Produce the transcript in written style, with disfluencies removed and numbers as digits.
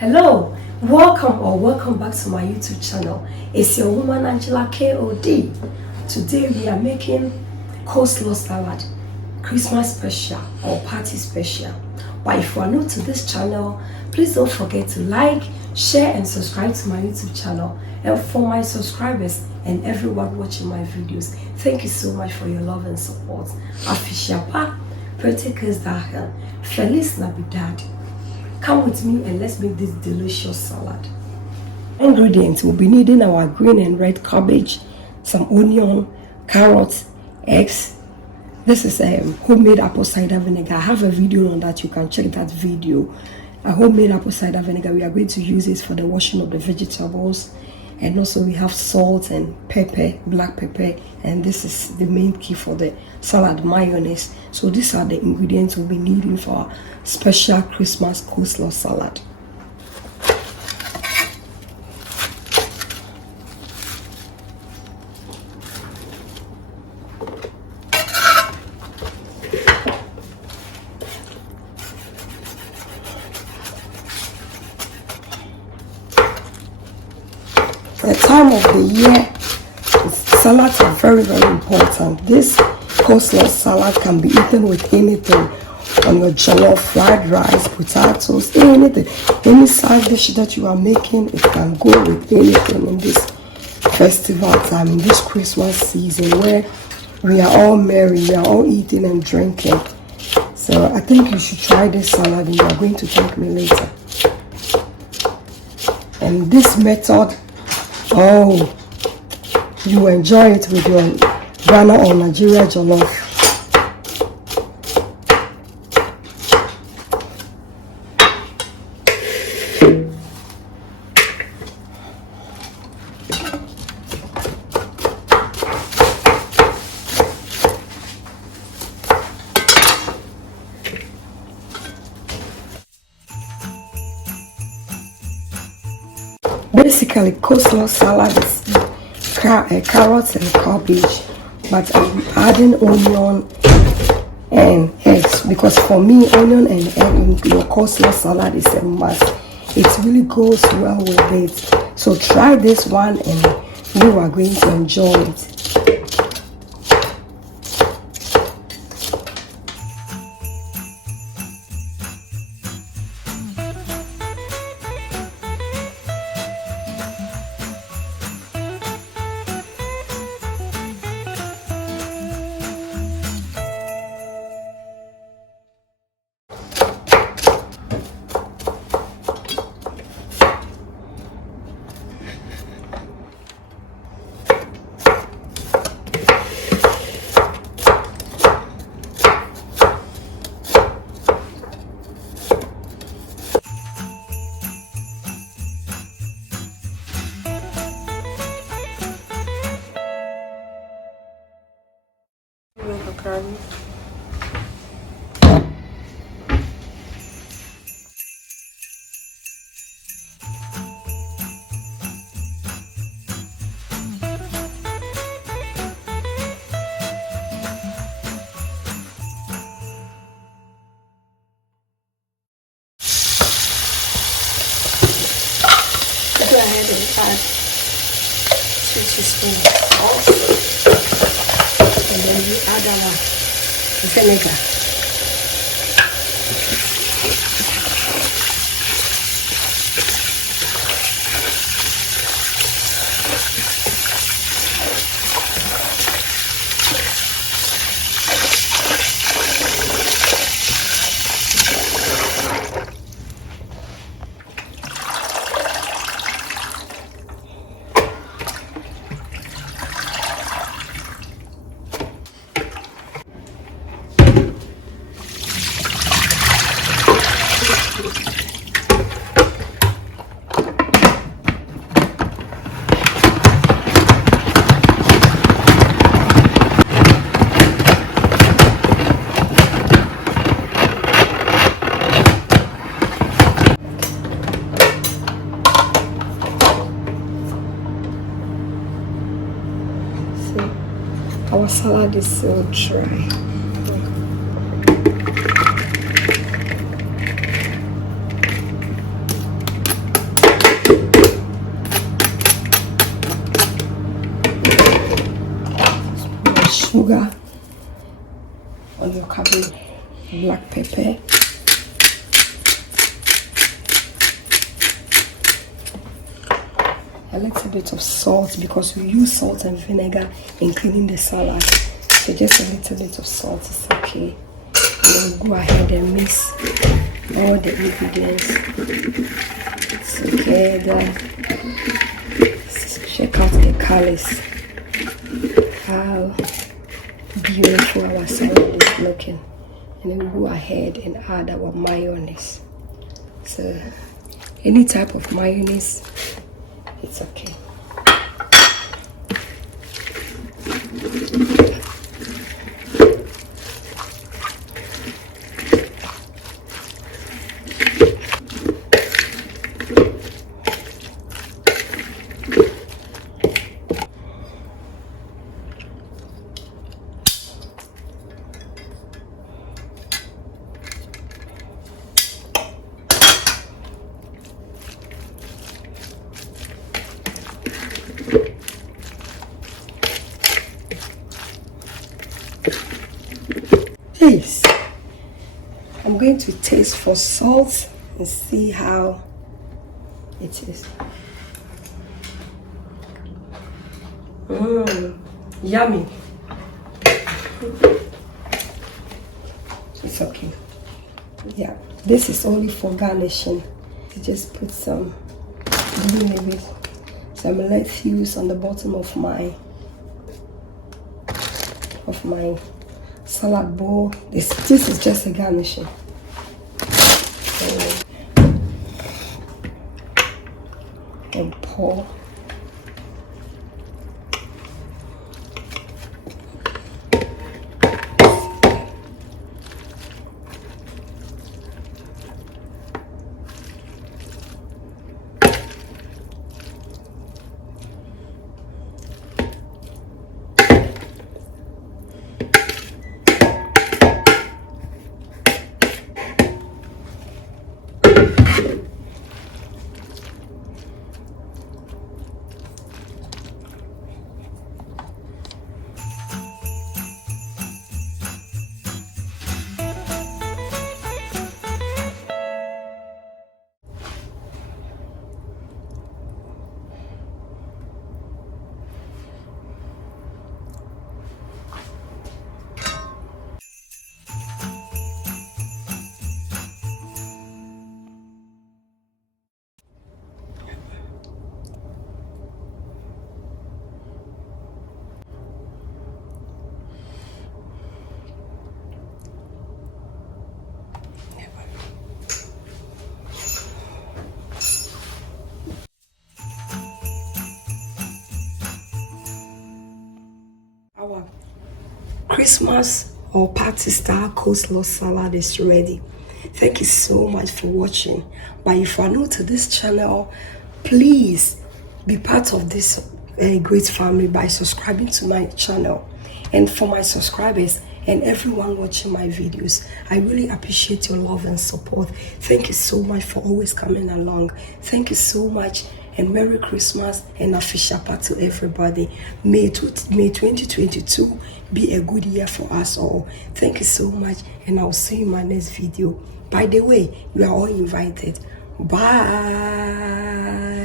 Hello, welcome back to my YouTube channel. It's your woman Angela KOD. Today we are making coleslaw salad, Christmas special or party special. But if you are new to this channel, please don't forget to like, share and subscribe to my YouTube channel. And for my subscribers and everyone watching my videos, thank you so much for your love and support. Afishapa, Pretekes Dahen, Feliz Navidad. Come with me and let's make this delicious salad. Ingredients: we'll be needing our green and red cabbage, some onion, carrots, eggs. This is a homemade apple cider vinegar. I have a video on that, you can check that video. A homemade apple cider vinegar. We are going to use it for the washing of the vegetables. And also we have salt and pepper, black pepper, and this is the main key for the salad, mayonnaise. So these are the ingredients we'll be needing for our special Christmas coleslaw salad. The time of the year, salads are very important. This coleslaw salad can be eaten with anything, on your jollof, fried rice, potatoes, anything. Any side dish that you are making, it can go with anything in this festival time, in this Christmas season where we are all merry, we are all eating and drinking. So I think you should try this salad and you are going to thank me later. And this method, oh, you enjoy it with your Ghana or Nigeria jollof. Basically, coleslaw salad is carrots and cabbage, but I'm adding onion and eggs because for me, onion and egg in your coleslaw salad is a must. It really goes well with it. So try this one and you are going to enjoy it. Go ahead and add 2 teaspoons of salt, and then we add our vinegar. Our salad is so dry. sugar, on the cabbage, black pepper, a little bit of salt because we use salt and vinegar in cleaning the salad. So just a little bit of salt is okay. And then go ahead and mix all the ingredients together. Check out the colors. How beautiful our salad is looking. And then we go ahead and add our mayonnaise. So any type of mayonnaise, it's okay. Please, I'm going to taste for salt and see how it is. Yummy. It's okay. Yeah, this is only for garnishing. You just put some lettuce on the bottom of my salad bowl. This is just a garnishing. And pour. Our Christmas or party style coleslaw salad is ready. Thank you so much for watching. But if you are new to this channel, please be part of this great family by subscribing to my channel. And for my subscribers and everyone watching my videos, I really appreciate your love and support. Thank you so much for always coming along. Thank you so much, and Merry Christmas and Afishapa to everybody. May 2022 be a good year for us all. Thank you so much, and I'll see you in my next video. By the way, you are all invited. Bye.